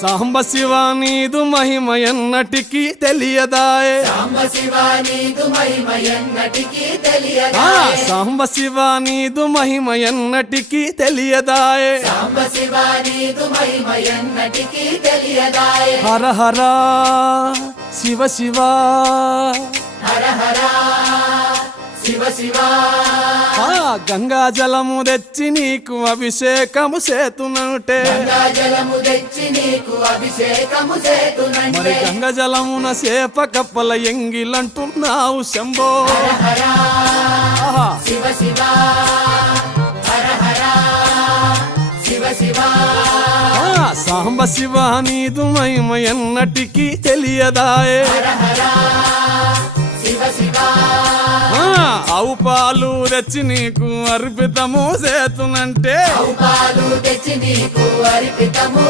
సాంబ శివ నీదు మహిమ ఎన్నటికీ తెలియదాయే సాంబ శివ నీదు మహిమ ఎన్నటికీ తెలియదాయే సాంబ శివ నీదు మహిమ ఎన్నటికీ తెలియదాయే సాంబ శివ నీదు మహిమ ఎన్నటికీ తెలియదాయే హర హర శివ శివ హర హర శివ శివ గంగా జలము తెచ్చి నీకు అభిషేకము చేతునంటే గంగా జలము తెచ్చి నీకు అభిషేకము మరి చేతునంటే గంగ జలమున సేప కప్పల ఎంగిలంటున్నావు శంభో హర ఆహా. శివ శివ హర హర శివ శివ సాంబ శివ నీదు మహిమ ఎన్నటికీ తెలియదాయే హర హర శివ శివ ఆవు పాలు తెచ్చి నీకు అర్పితము చేతునంటే పాలు తెచ్చి నీకు అర్పితము